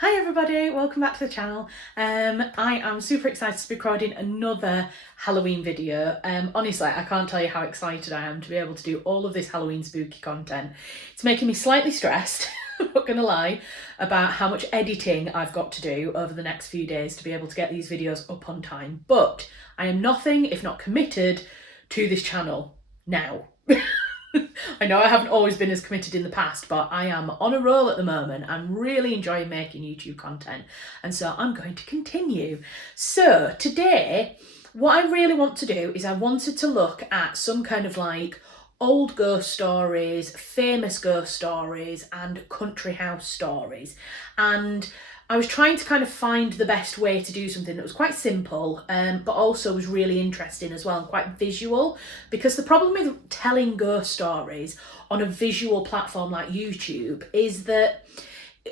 Hi everybody, welcome back to the channel. I am super excited to be recording another Halloween video. Honestly, I can't tell you how excited I am to be able to do all of this Halloween spooky content. It's making me slightly stressed, I'm not gonna lie, about how much editing I've got to do over the next few days to be able to get these videos up on time. But I am nothing if not committed to this channel now. I know I haven't always been as committed in the past, but I am on a roll at the moment. I'm really enjoying making YouTube content, and so I'm going to continue. So today, what I really want to do is I wanted to look at some kind of like old ghost stories, famous ghost stories, and country house stories. And I was trying to kind of find the best way to do something that was quite simple, but also was really interesting as well and quite visual. Because the problem with telling ghost stories on a visual platform like YouTube is that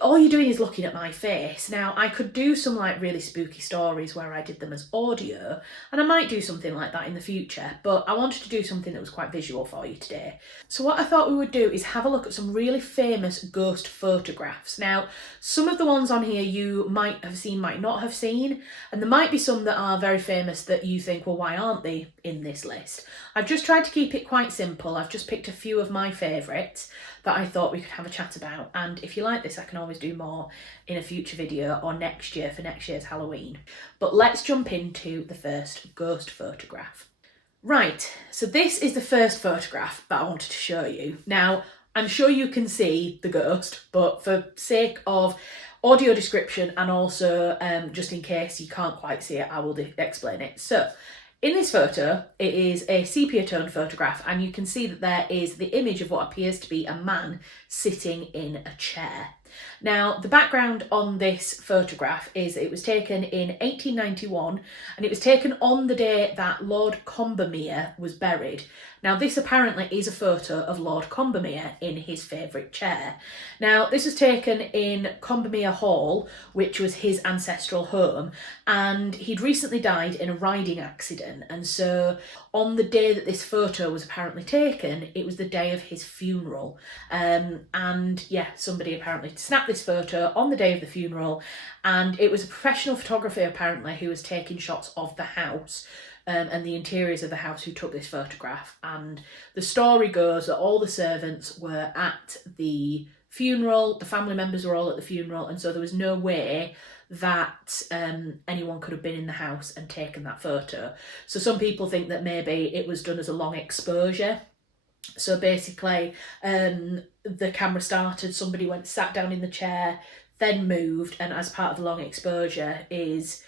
all you're doing is looking at my face. Now, I could do some like really spooky stories where I did them as audio, and I might do something like that in the future, but I wanted to do something that was quite visual for you today. So what I thought we would do is have a look at some really famous ghost photographs. Now, some of the ones on here you might have seen, might not have seen, and there might be some that are very famous that you think, well, why aren't they in this list? I've just tried to keep it quite simple. I've just picked a few of my favourites that I thought we could have a chat about, and if you like this I can always do more in a future video or next year for next year's Halloween. But let's jump into the first ghost photograph. Right, so this is the first photograph that I wanted to show you. Now, I'm sure you can see the ghost, but for sake of audio description and also just in case you can't quite see it, I will explain it. So, in this photo, it is a sepia toned photograph, and you can see that there is the image of what appears to be a man sitting in a chair. Now, the background on this photograph is it was taken in 1891, and it was taken on the day that Lord Combermere was buried. Now, this apparently is a photo of Lord Combermere in his favourite chair. Now, this was taken in Combermere Hall, which was his ancestral home, and he'd recently died in a riding accident, and so on the day that this photo was apparently taken, it was the day of his funeral. And yeah, somebody apparently snapped this photo on the day of the funeral, and it was a professional photographer apparently who was taking shots of the house and the interiors of the house who took this photograph. And the story goes that all the servants were at the funeral, the family members were all at the funeral, and so there was no way that anyone could have been in the house and taken that photo. So some people think that maybe it was done as a long exposure. So basically, the camera started, somebody went, sat down in the chair, then moved, and as part of the long exposure is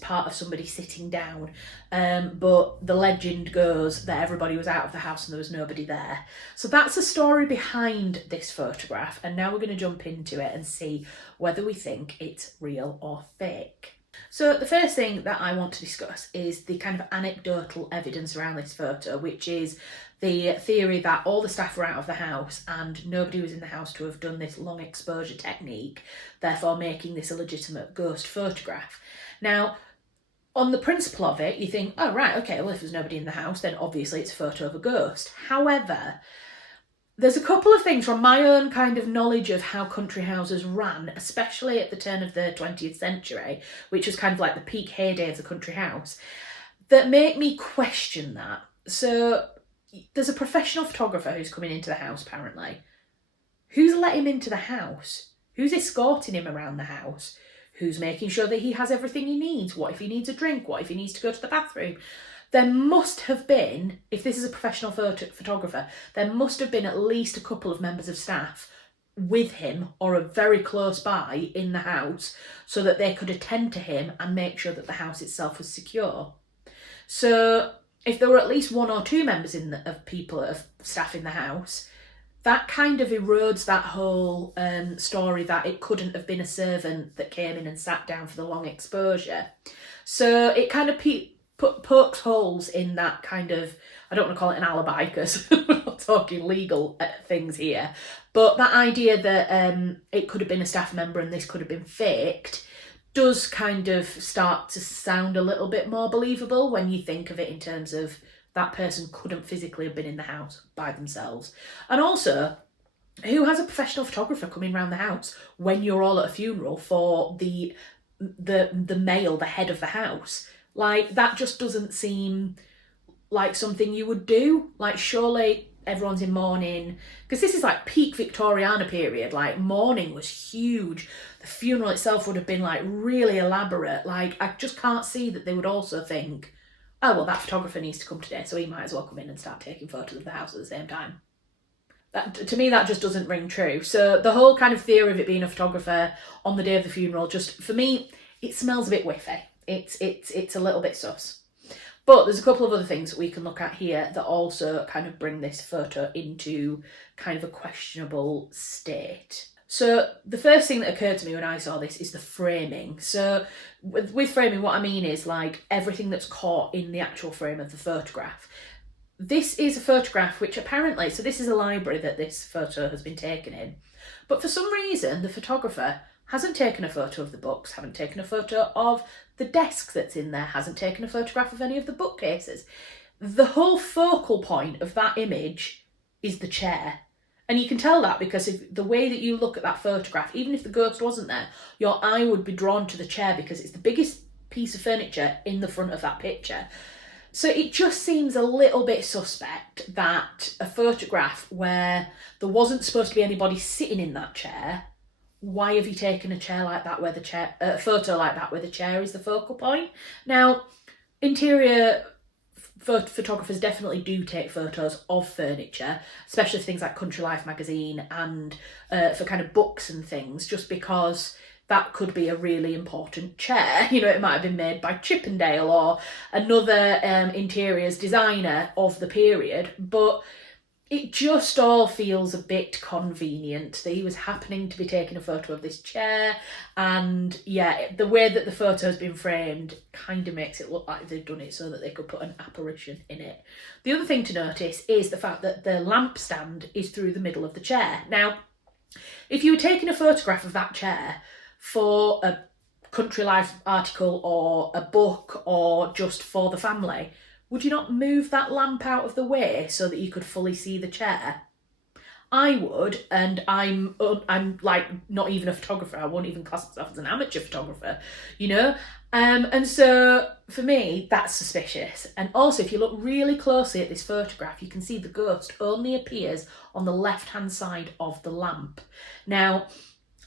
part of somebody sitting down. But the legend goes that everybody was out of the house and there was nobody there. So that's the story behind this photograph, and now we're going to jump into it and see whether we think it's real or fake. So the first thing that I want to discuss is the kind of anecdotal evidence around this photo, which is the theory that all the staff were out of the house and nobody was in the house to have done this long exposure technique, therefore making this a legitimate ghost photograph. Now, on the principle of it, you think, oh right, okay, well if there's nobody in the house, then obviously it's a photo of a ghost. However, there's a couple of things from my own kind of knowledge of how country houses ran, especially at the turn of the 20th century, which was kind of like the peak heyday of the country house, that make me question that. So there's a professional photographer who's coming into the house apparently. Who's let him into the house? Who's escorting him around the house? Who's making sure that he has everything he needs? What if he needs a drink? What if he needs to go to the bathroom? There must have been, if this is a professional photographer, there must have been at least a couple of members of staff with him or a very close by in the house so that they could attend to him and make sure that the house itself was secure. So if there were at least one or two members of staff in the house, that kind of erodes that whole story that it couldn't have been a servant that came in and sat down for the long exposure. So it kind of pokes holes in that kind of, I don't want to call it an alibi because we're not talking legal things here, but that idea that it could have been a staff member and this could have been faked does kind of start to sound a little bit more believable when you think of it in terms of that person couldn't physically have been in the house by themselves. And also, Who has a professional photographer coming around the house when you're all at a funeral for the male, the head of the house? Like, that just doesn't seem like something you would do. Like, surely everyone's in mourning, because this is like peak Victoriana period. Like, mourning was huge. The funeral itself would have been like really elaborate. Like, I just can't see that they would also think, oh well, that photographer needs to come today, so he might as well come in and start taking photos of the house at the same time. That, to me, that just doesn't ring true. So the whole kind of theory of it being a photographer on the day of the funeral, just for me, it smells a bit whiffy. It's a little bit sus. But there's a couple of other things that we can look at here that also kind of bring this photo into kind of a questionable state. So the first thing that occurred to me when I saw this is the framing. So with framing, what I mean is like everything that's caught in the actual frame of the photograph. This is a photograph which apparently, so this is a library that this photo has been taken in, but for some reason the photographer hasn't taken a photo of the books, haven't taken a photo of the desk that's in there, hasn't taken a photograph of any of the bookcases. The whole focal point of that image is the chair. And you can tell that because if the way that you look at that photograph, even if the ghost wasn't there, your eye would be drawn to the chair because it's the biggest piece of furniture in the front of that picture. So it just seems a little bit suspect that a photograph where there wasn't supposed to be anybody sitting in that chair, why have you taken a chair like that where the chair, a photo like that where the chair is the focal point? Now, interior photographers definitely do take photos of furniture, especially things like Country Life magazine and for kind of books and things, just because that could be a really important chair. You know, it might have been made by Chippendale or another interiors designer of the period, but it just all feels a bit convenient that he was happening to be taking a photo of this chair. And yeah, the way that the photo has been framed kind of makes it look like they've done it so that they could put an apparition in it. The other thing to notice is the fact that the lamp stand is through the middle of the chair. Now, if you were taking a photograph of that chair for a Country Life article or a book or just for the family, would you not move that lamp out of the way so that you could fully see the chair? I would, and I'm like not even a photographer. I won't even class myself as an amateur photographer, you know? And so for me, that's suspicious. And also, if you look really closely at this photograph, you can see the ghost only appears on the left-hand side of the lamp. Now,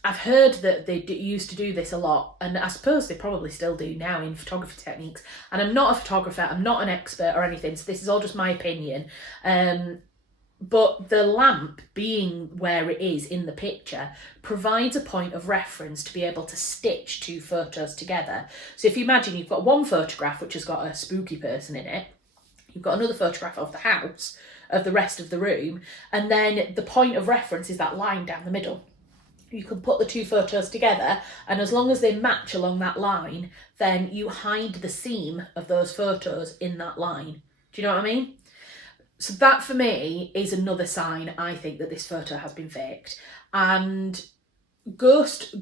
I've heard that they used to do this a lot, and I suppose they probably still do now in photography techniques. And I'm not a photographer, I'm not an expert or anything, so this is all just my opinion. But the lamp being where it is in the picture provides a point of reference to be able to stitch two photos together. So if you imagine you've got one photograph which has got a spooky person in it, you've got another photograph of the house, of the rest of the room, and then the point of reference is that line down the middle. You can put the two photos together, and as long as they match along that line, then you hide the seam of those photos in that line. Do you know what I mean? So that for me is another sign, I think, that this photo has been faked. And ghost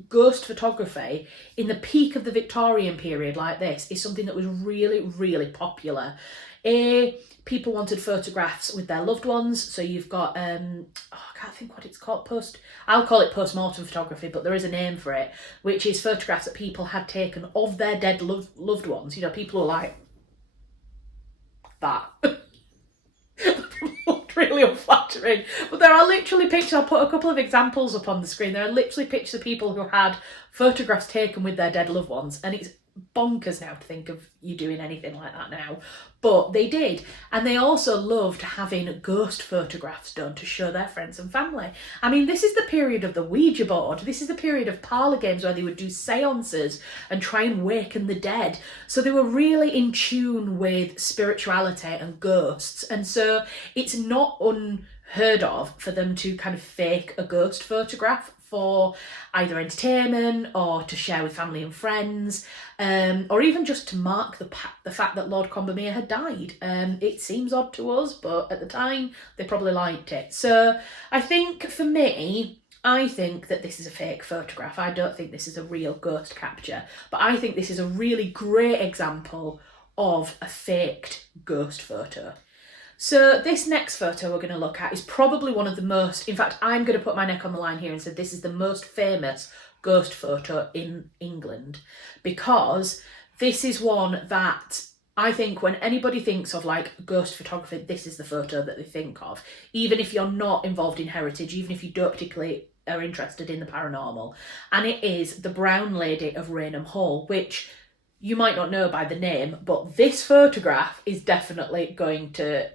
photography in the peak of the Victorian period like this is something that was really, really popular. People wanted photographs with their loved ones, so you've got I can't think what it's called, I'll call it post-mortem photography, but there is a name for it, which is photographs that people had taken of their dead loved ones. You know, people are like that. Really unflattering, but there are literally pictures. I'll put a couple of examples up on the screen. There are literally pictures of people who had photographs taken with their dead loved ones, and it's bonkers now to think of you doing anything like that now, but they did. And they also loved having ghost photographs done to show their friends and family. I mean, this is the period of the Ouija board. This is the period of parlour games where they would do seances and try and waken the dead. So they were really in tune with spirituality and ghosts, and so it's not unheard of for them to kind of fake a ghost photograph for either entertainment or to share with family and friends, or even just to mark the fact that Lord Combermere had died. It seems odd to us, but at the time they probably liked it. So I think for me, I think that this is a fake photograph. I don't think this is a real ghost capture, but I think this is a really great example of a faked ghost photo. So this next photo we're going to look at is probably one of the most, in fact, I'm going to put my neck on the line here and say this is the most famous ghost photo in England, because this is one that I think when anybody thinks of like ghost photography, this is the photo that they think of, even if you're not involved in heritage, even if you don't particularly are interested in the paranormal. And it is the Brown Lady of Rainham Hall, which you might not know by the name, but this photograph is definitely going to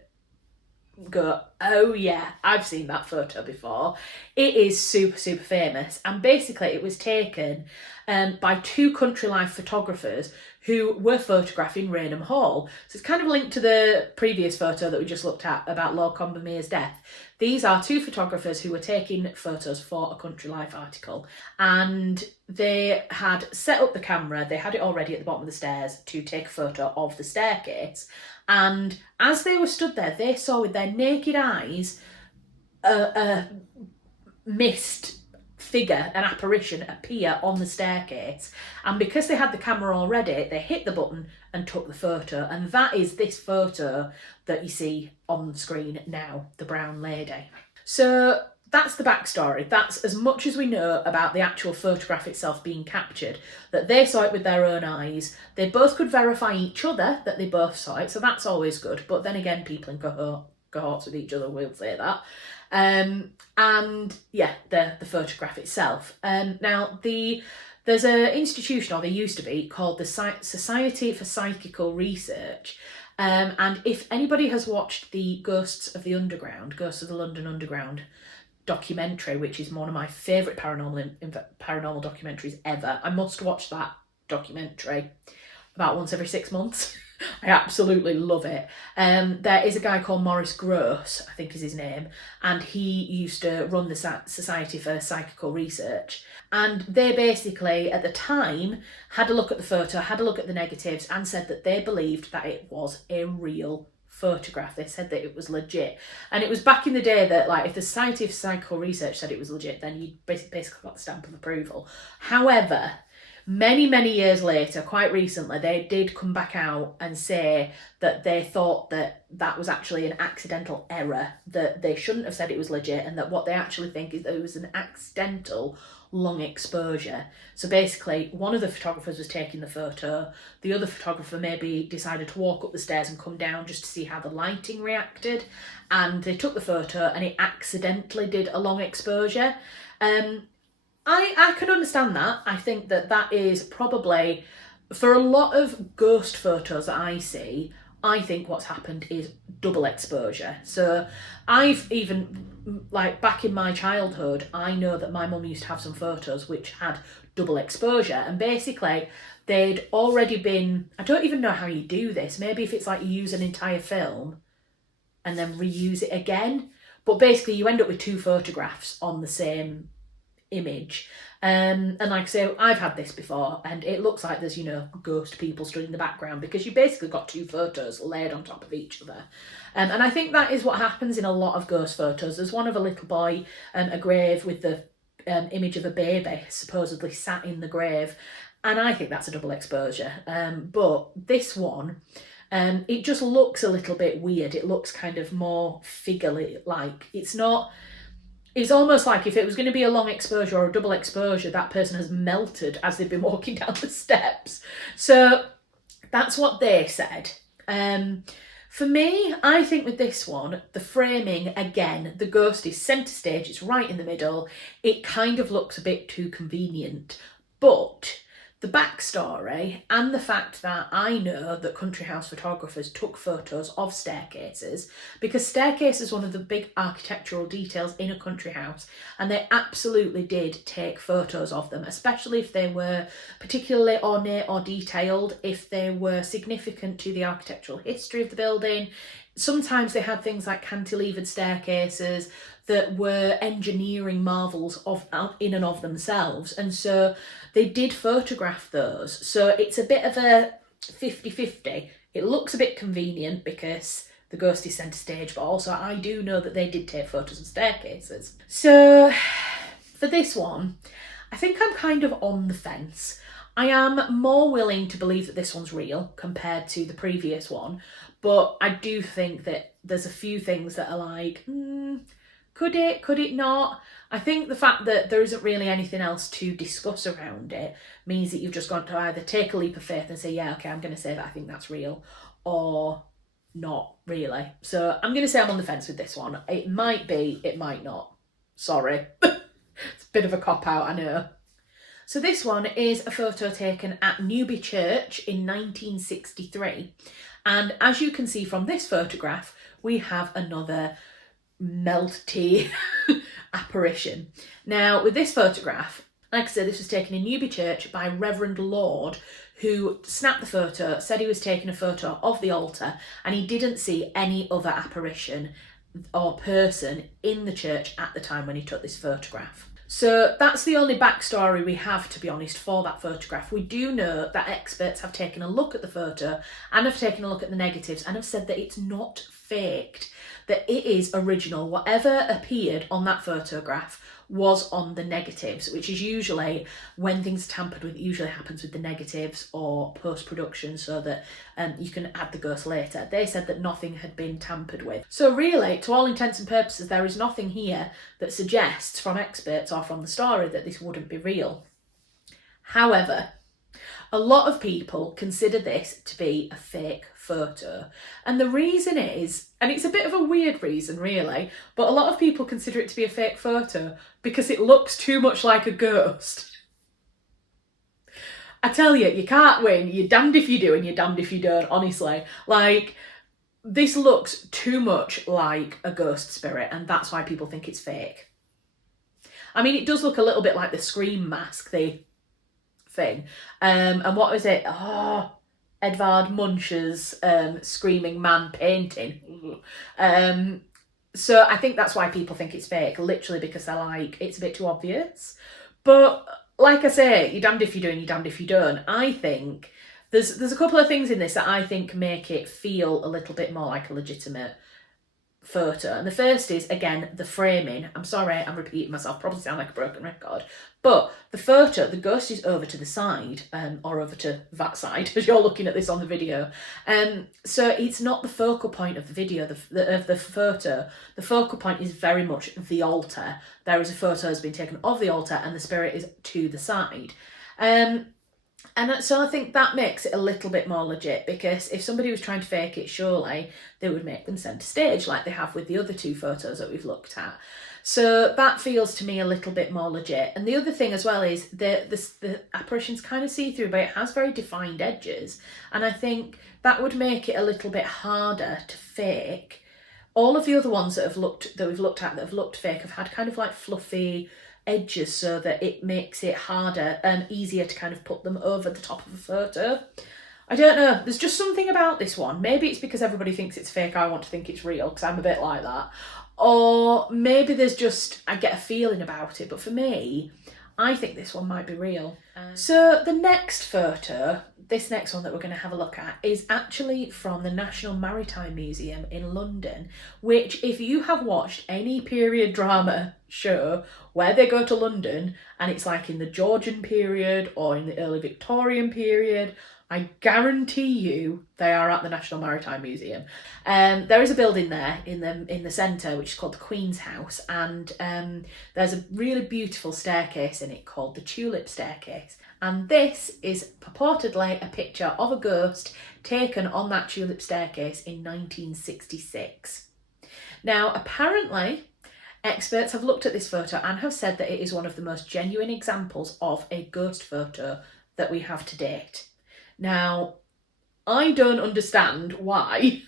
go, oh yeah, I've seen that photo before. It is super, super famous. And basically it was taken by two country life photographers who were photographing Rainham Hall. So it's kind of linked to the previous photo that we just looked at about Lord Combermere's death. These are two photographers who were taking photos for a Country Life article, and they had set up the camera, they had it all ready at the bottom of the stairs to take a photo of the staircase. And as they were stood there, they saw with their naked eyes a mist figure, an apparition appear on the staircase. And because they had the camera already, they hit the button and took the photo. And that is this photo that you see on the screen now, the Brown Lady. So that's the backstory. That's as much as we know about the actual photograph itself being captured, that they saw it with their own eyes. They both could verify each other that they both saw it, so that's always good. But then again, people in cohorts with each other will say that. And yeah, the photograph itself. Now, there's an institution, or there used to be, called the Society for Psychical Research. And if anybody has watched the Ghosts of the London Underground documentary, which is one of my favourite paranormal documentaries ever, I must watch that documentary about once every 6 months. I absolutely love it. There is a guy called Maurice Grosse, I think is his name, and he used to run the Society for Psychical Research. And they basically, at the time, had a look at the photo, had a look at the negatives, and said that they believed that it was a real photograph. They said that it was legit. And it was back in the day that, like, if the Society for Psychical Research said it was legit, then you basically got the stamp of approval. However, many, many years later, quite recently, they did come back out and say that they thought that that was actually an accidental error, that they shouldn't have said it was legit, and that what they actually think is that it was an accidental long exposure. So basically, one of the photographers was taking the photo, the other photographer maybe decided to walk up the stairs and come down just to see how the lighting reacted, and they took the photo and it accidentally did a long exposure. I can understand that. I think that that is probably, for a lot of ghost photos that I see, I think what's happened is double exposure. So I've even, like, back in my childhood, I know that my mum used to have some photos which had double exposure, and basically they'd already been, I don't even know how you do this, maybe if it's like you use an entire film and then reuse it again, but basically you end up with two photographs on the same image. And like I say, I've had this before, and it looks like there's, you know, ghost people stood in the background, because you basically got two photos laid on top of each other. And I think that is what happens in a lot of ghost photos. There's one of a little boy, a grave with the image of a baby supposedly sat in the grave, and I think that's a double exposure. But this one, it just looks a little bit weird. It looks kind of more figurely-like. It's almost like if it was going to be a long exposure or a double exposure, that person has melted as they've been walking down the steps. So that's what they said. For me, I think with this one, the framing, again, the ghost is centre stage, it's right in the middle. It kind of looks a bit too convenient. But the backstory and the fact that I know that country house photographers took photos of staircases, because staircase is one of the big architectural details in a country house, and they absolutely did take photos of them, especially if they were particularly ornate or detailed, if they were significant to the architectural history of the building. Sometimes they had things like cantilevered staircases that were engineering marvels in and of themselves, and so they did photograph those. So it's a bit of a 50-50. It looks a bit convenient because the ghost is centre stage, but also I do know that they did take photos of staircases. So for this one, I think I'm kind of on the fence. I am more willing to believe that this one's real compared to the previous one, but I do think that there's a few things that are like, could it not? I think the fact that there isn't really anything else to discuss around it means that you've just got to either take a leap of faith and say, yeah, okay, I'm going to say that I think that's real, or not really. So I'm going to say I'm on the fence with this one. It might be, it might not. Sorry. It's a bit of a cop-out, I know. So this one is a photo taken at Newby Church in 1963. And as you can see from this photograph, we have another melty apparition. Now, with this photograph, like I said, this was taken in Newby Church by Reverend Lord, who snapped the photo, said he was taking a photo of the altar, and he didn't see any other apparition or person in the church at the time when he took this photograph. So that's the only backstory we have, to be honest, for that photograph. We do know that experts have taken a look at the photo and have taken a look at the negatives and have said that it's not faked, that it is original. Whatever appeared on that photograph was on the negatives, which is usually when things are tampered with, it usually happens with the negatives or post-production, so that you can add the ghost later. They said that nothing had been tampered with. So really, to all intents and purposes, there is nothing here that suggests from experts or from the story that this wouldn't be real. However, a lot of people consider this to be a fake photo. And the reason is, and it's a bit of a weird reason really, but a lot of people consider it to be a fake photo because it looks too much like a ghost. I tell you, you can't win. You're damned if you do and you're damned if you don't, honestly. Like, this looks too much like a ghost spirit, and that's why people think it's fake. I mean, it does look a little bit like the Scream mask, the thing. And what was it? Oh, Edvard Munch's Screaming Man painting. So I think that's why people think it's fake, literally because they're like, it's a bit too obvious. But like I say, you're damned if you do and you're damned if you don't. I think there's a couple of things in this that I think make it feel a little bit more like a legitimate photo. And the first is, again, the framing. I'm sorry, I'm repeating myself, probably sound like a broken record, but the photo, the ghost is over to the side, or over to that side as you're looking at this on the video. So it's not the focal point of the video, of the photo. The focal point is very much the altar. There is a photo that's been taken of the altar and the spirit is to the side. And so I think that makes it a little bit more legit, because if somebody was trying to fake it, surely they would make them centre stage like they have with the other two photos that we've looked at. So that feels to me a little bit more legit. And the other thing as well is the apparition's kind of see-through, but it has very defined edges. And I think that would make it a little bit harder to fake. All of the other ones that we've looked at that have looked fake have had kind of like fluffy edges, so that it makes it harder and easier to kind of put them over the top of a photo. I don't know, there's just something about this one. Maybe it's because everybody thinks it's fake, I want to think it's real, because I'm a bit like that. Or maybe there's just, I get a feeling about it, but for me, I think this one might be real. So the next photo, this next one that we're going to have a look at, is actually from the National Maritime Museum in London, which, if you have watched any period drama show where they go to London and it's like in the Georgian period or in the early Victorian period, I guarantee you they are at the National Maritime Museum. There is a building there in the centre which is called the Queen's House, and there's a really beautiful staircase in it called the Tulip Staircase. And this is purportedly a picture of a ghost taken on that Tulip Staircase in 1966. Now, apparently, experts have looked at this photo and have said that it is one of the most genuine examples of a ghost photo that we have to date. Now, I don't understand why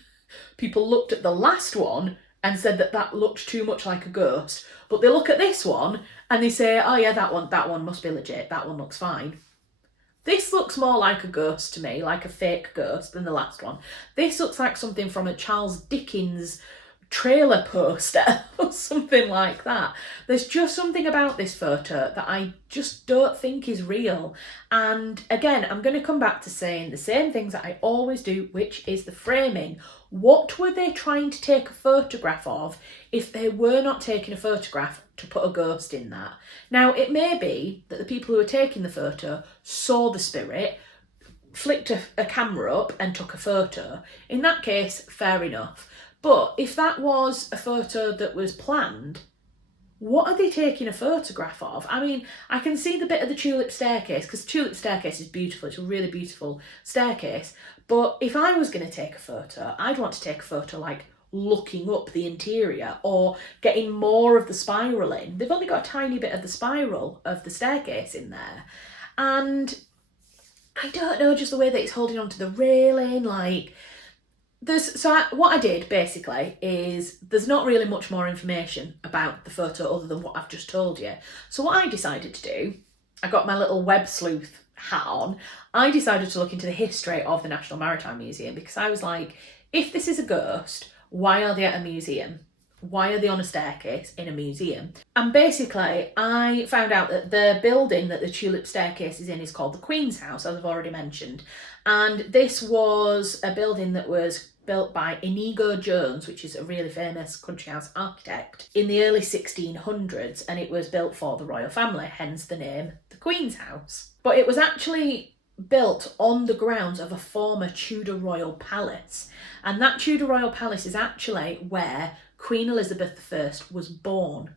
people looked at the last one and said that that looked too much like a ghost, but they look at this one and they say, oh yeah, that one must be legit, that one looks fine. This looks more like a ghost to me, like a fake ghost, than the last one. This looks like something from a Charles Dickens trailer poster or something like that. There's just something about this photo that I just don't think is real. And again, I'm going to come back to saying the same things that I always do, which is the framing. What were they trying to take a photograph of if they were not taking a photograph to put a ghost in that? Now, it may be that the people who were taking the photo saw the spirit, flicked a camera up and took a photo. In that case, fair enough. But if that was a photo that was planned, what are they taking a photograph of? I mean, I can see the bit of the tulip staircase, because tulip staircase is beautiful. It's a really beautiful staircase. But if I was going to take a photo, I'd want to take a photo like looking up the interior or getting more of the spiral in. They've only got a tiny bit of the spiral of the staircase in there. And I don't know, just the way that it's holding onto the railing, like... what I did basically is there's not really much more information about the photo other than what I've just told you. So what I decided to do, I got my little web sleuth hat on. I decided to look into the history of the National Maritime Museum, because I was like, if this is a ghost, why are they at a museum? Why are they on a staircase in a museum? And basically, I found out that the building that the tulip staircase is in is called the Queen's House, as I've already mentioned. And this was a building that was built by Inigo Jones, which is a really famous country house architect, in the early 1600s, and it was built for the royal family, hence the name the Queen's House. But it was actually built on the grounds of a former Tudor royal palace, and that Tudor royal palace is actually where Queen Elizabeth I was born.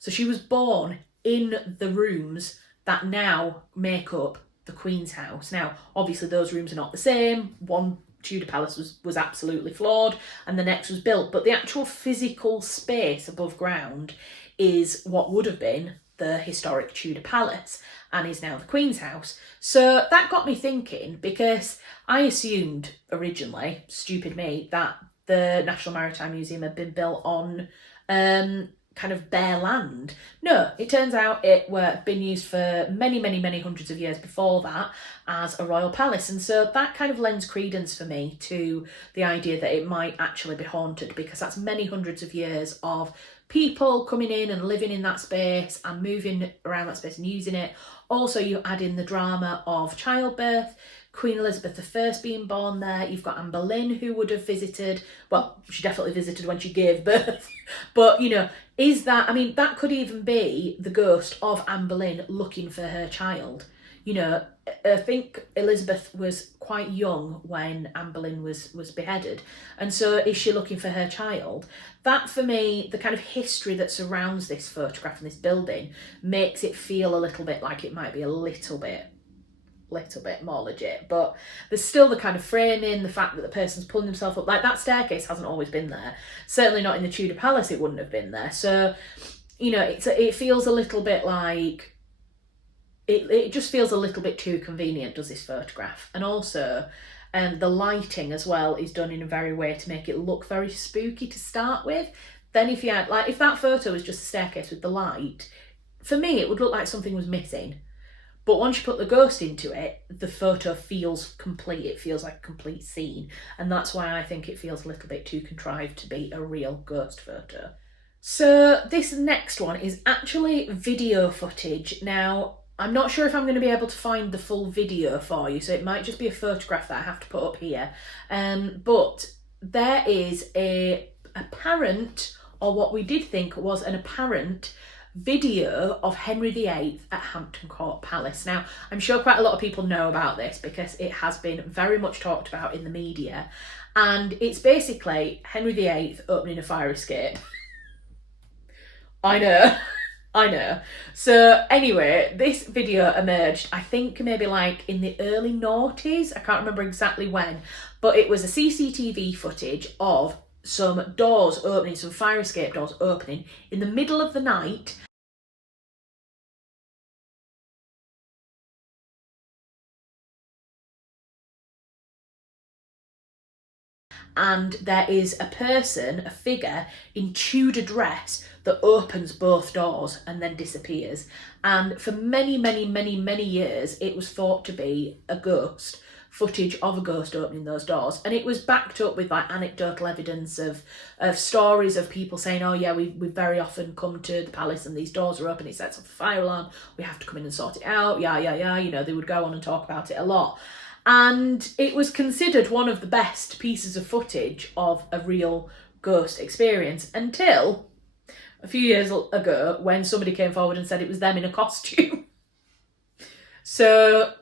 So she was born in the rooms that now make up the Queen's House. Now, obviously those rooms are not the same. One Tudor palace was absolutely flawed and the next was built, but the actual physical space above ground is what would have been the historic Tudor palace and is now the Queen's House. So that got me thinking, because I assumed originally, stupid me, that the National Maritime Museum had been built on kind of bare land. No, it turns out it were been used for many, many, many hundreds of years before that as a royal palace. And so that kind of lends credence for me to the idea that it might actually be haunted, because that's many hundreds of years of people coming in and living in that space and moving around that space and using it. Also, you add in the drama of childbirth, Queen Elizabeth I being born there. You've got Anne Boleyn, who would have visited, well, she definitely visited when she gave birth. But, you know, is that, I mean, that could even be the ghost of Anne Boleyn looking for her child. You know, I think Elizabeth was quite young when Anne Boleyn was beheaded. And so is she looking for her child? That, for me, the kind of history that surrounds this photograph and this building makes it feel a little bit like it might be a little bit more legit. But there's still the kind of framing, the fact that the person's pulling himself up. Like, that staircase hasn't always been there. Certainly not in the Tudor Palace, it wouldn't have been there. So, you know, it feels a little bit like... It just feels a little bit too convenient, does this photograph. And also, the lighting as well is done in a very way to make it look very spooky to start with. Then if you had, like, if that photo was just a staircase with the light, for me it would look like something was missing. But once you put the ghost into it, the photo feels complete. It feels like a complete scene. And that's why I think it feels a little bit too contrived to be a real ghost photo. So this next one is actually video footage. Now, I'm not sure if I'm going to be able to find the full video for you, so it might just be a photograph that I have to put up here. But there is a apparent, or what we did think was an apparent, video of Henry VIII at Hampton Court Palace. Now, I'm sure quite a lot of people know about this because it has been very much talked about in the media, and it's basically Henry VIII opening a fire escape. I know. So anyway, this video emerged, I think maybe like in the early noughties, I can't remember exactly when, but it was a CCTV footage of some doors opening, some fire escape doors opening in the middle of the night. And there is a person, a figure in Tudor dress that opens both doors and then disappears. And for many, many, many, many years, it was thought to be a ghost, footage of a ghost opening those doors. And it was backed up with like anecdotal evidence of stories of people saying, oh yeah, we very often come to the palace and these doors are open, it sets off a fire alarm, we have to come in and sort it out, yeah, you know, they would go on and talk about it a lot. And it was considered one of the best pieces of footage of a real ghost experience until a few years ago when somebody came forward and said it was them in a costume. So,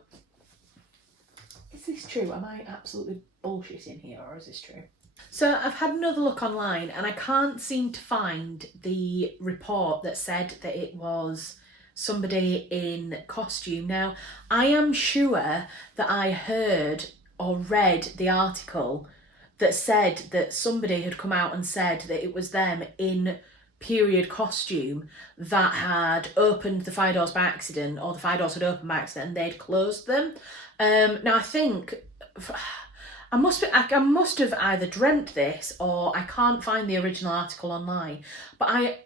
is this true? Am I absolutely bullshitting here, or is this true? So I've had another look online and I can't seem to find the report that said that it was somebody in costume. Now, I am sure that I heard or read the article that said that somebody had come out and said that it was them in period costume that had opened the fire doors by accident, or the fire doors had opened by accident and they'd closed them. Now I think I must have either dreamt this or I can't find the original article online, but I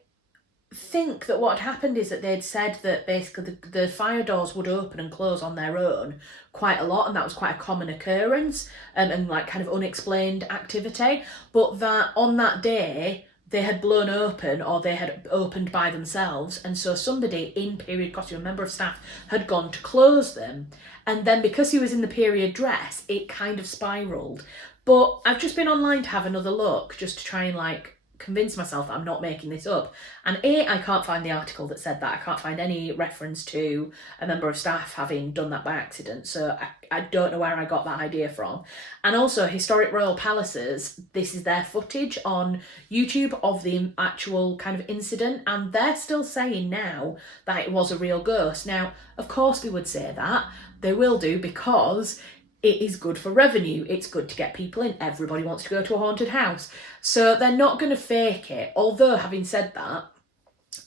think that what had happened is that they'd said that basically the fire doors would open and close on their own quite a lot, and that was quite a common occurrence, and like kind of unexplained activity, but that on that day they had blown open, or they had opened by themselves, and so somebody in period costume, a member of staff, had gone to close them, and then because he was in the period dress, it kind of spiraled. But I've just been online to have another look, just to try and like convince myself that I'm not making this up. And I can't find the article that said that. I can't find any reference to a member of staff having done that by accident. So I don't know where I got that idea from. And also, Historic Royal Palaces, this is their footage on YouTube of the actual kind of incident. And they're still saying now that it was a real ghost. Now, of course they would say that. They will do, because it is good for revenue. It's good to get people in. Everybody wants to go to a haunted house. So they're not going to fake it. Although, having said that,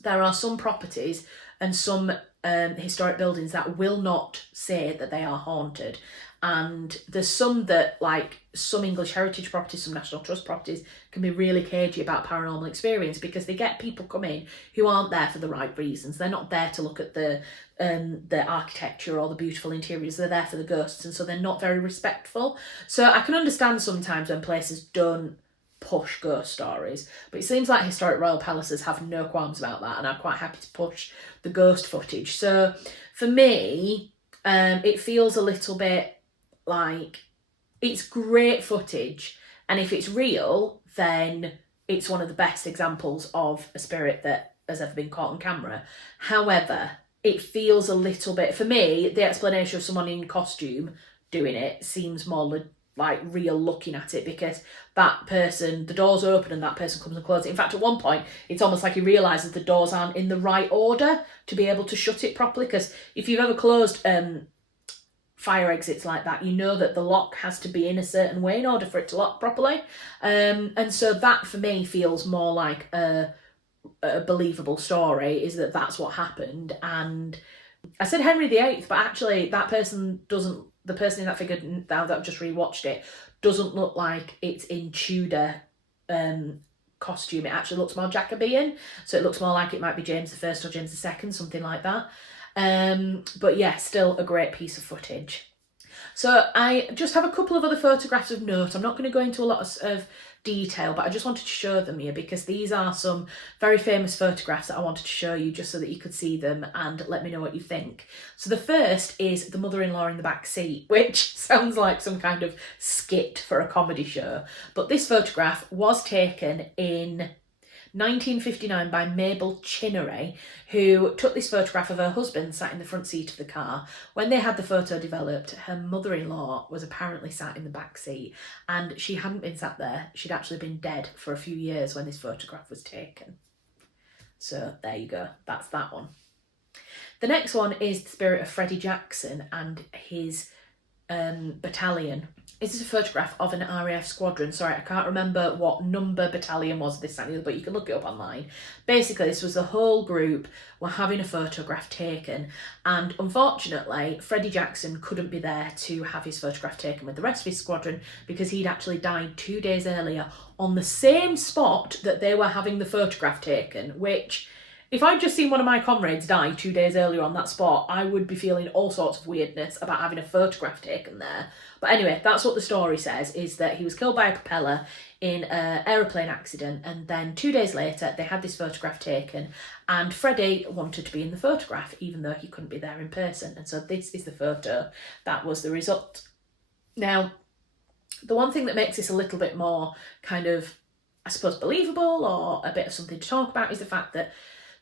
there are some properties and some historic buildings that will not say that they are haunted. And there's some that, like some English heritage properties, some National Trust properties, can be really cagey about paranormal experience, because they get people coming who aren't there for the right reasons. They're not there to look at the architecture or the beautiful interiors. They're there for the ghosts, and so they're not very respectful. So I can understand sometimes when places don't push ghost stories, but it seems like Historic Royal Palaces have no qualms about that, and I'm quite happy to push the ghost footage. So for me, it feels a little bit like it's great footage, and if it's real, then it's one of the best examples of a spirit that has ever been caught on camera. However, it feels a little bit, for me, the explanation of someone in costume doing it seems more like real looking at it, because that person, the doors open and that person comes and closes it. In fact, at one point, it's almost like he realises the doors aren't in the right order to be able to shut it properly, because if you've ever closed fire exits like that, you know that the lock has to be in a certain way in order for it to lock properly. And so that for me feels more like a believable story, is that that's what happened. And I said Henry VIII, but actually that person doesn't, the person in that figure, now that I've just rewatched it, doesn't look like it's in Tudor costume. It actually looks more Jacobean, so it looks more like it might be James I or James II, something like that. But yeah, still a great piece of footage. So I just have a couple of other photographs of note. I'm not going to go into a lot of detail, but I just wanted to show them here because these are some very famous photographs that I wanted to show you just so that you could see them and let me know what you think. So the first is the mother-in-law in the back seat, which sounds like some kind of skit for a comedy show. But this photograph was taken in 1959 by Mabel Chinnery, who took this photograph of her husband sat in the front seat of the car. When they had the photo developed, her mother-in-law was apparently sat in the back seat, and she hadn't been sat there. She'd actually been dead for a few years when this photograph was taken. So there you go, that's that one. The next one is the spirit of Freddie Jackson and his battalion. This is a photograph of an RAF squadron. Sorry, I can't remember what number battalion was this and the other, but you can look it up online. Basically, this was the whole group were having a photograph taken, and unfortunately, Freddie Jackson couldn't be there to have his photograph taken with the rest of his squadron because he'd actually died 2 days earlier on the same spot that they were having the photograph taken, which, if I'd just seen one of my comrades die 2 days earlier on that spot, I would be feeling all sorts of weirdness about having a photograph taken there. But anyway, that's what the story says, is that he was killed by a propeller in an aeroplane accident, and then 2 days later they had this photograph taken, and Freddie wanted to be in the photograph even though he couldn't be there in person, and so this is the photo that was the result. Now, the one thing that makes this a little bit more kind of, I suppose, believable or a bit of something to talk about is the fact that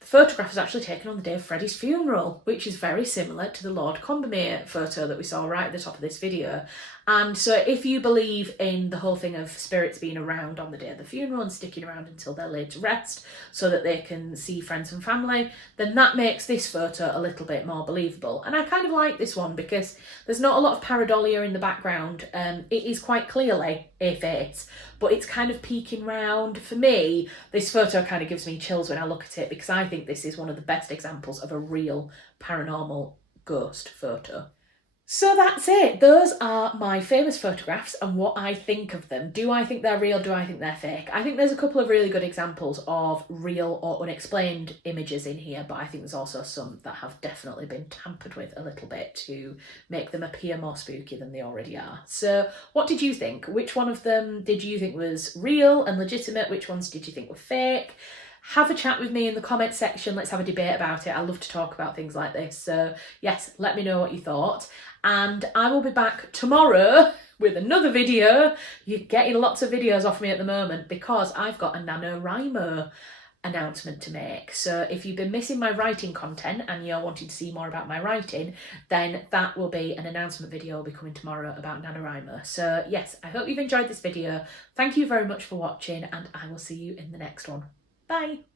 the photograph was actually taken on the day of Freddie's funeral, which is very similar to the Lord Combermere photo that we saw right at the top of this video. And so if you believe in the whole thing of spirits being around on the day of the funeral and sticking around until they're laid to rest so that they can see friends and family, then that makes this photo a little bit more believable. And I kind of like this one because there's not a lot of pareidolia in the background. It is quite clearly a face, but it's kind of peeking round. For me, this photo kind of gives me chills when I look at it because I think this is one of the best examples of a real paranormal ghost photo. So that's it. Those are my famous photographs and what I think of them. Do I think they're real? Do I think they're fake? I think there's a couple of really good examples of real or unexplained images in here, but I think there's also some that have definitely been tampered with a little bit to make them appear more spooky than they already are. So what did you think? Which one of them did you think was real and legitimate? Which ones did you think were fake? Have a chat with me in the comment section. Let's have a debate about it. I love to talk about things like this. So yes, let me know what you thought. And I will be back tomorrow with another video. You're getting lots of videos off me at the moment because I've got a NaNoWriMo announcement to make. So if you've been missing my writing content and you're wanting to see more about my writing, then that will be an announcement video will be coming tomorrow about NaNoWriMo. So yes, I hope you've enjoyed this video. Thank you very much for watching and I will see you in the next one. Bye.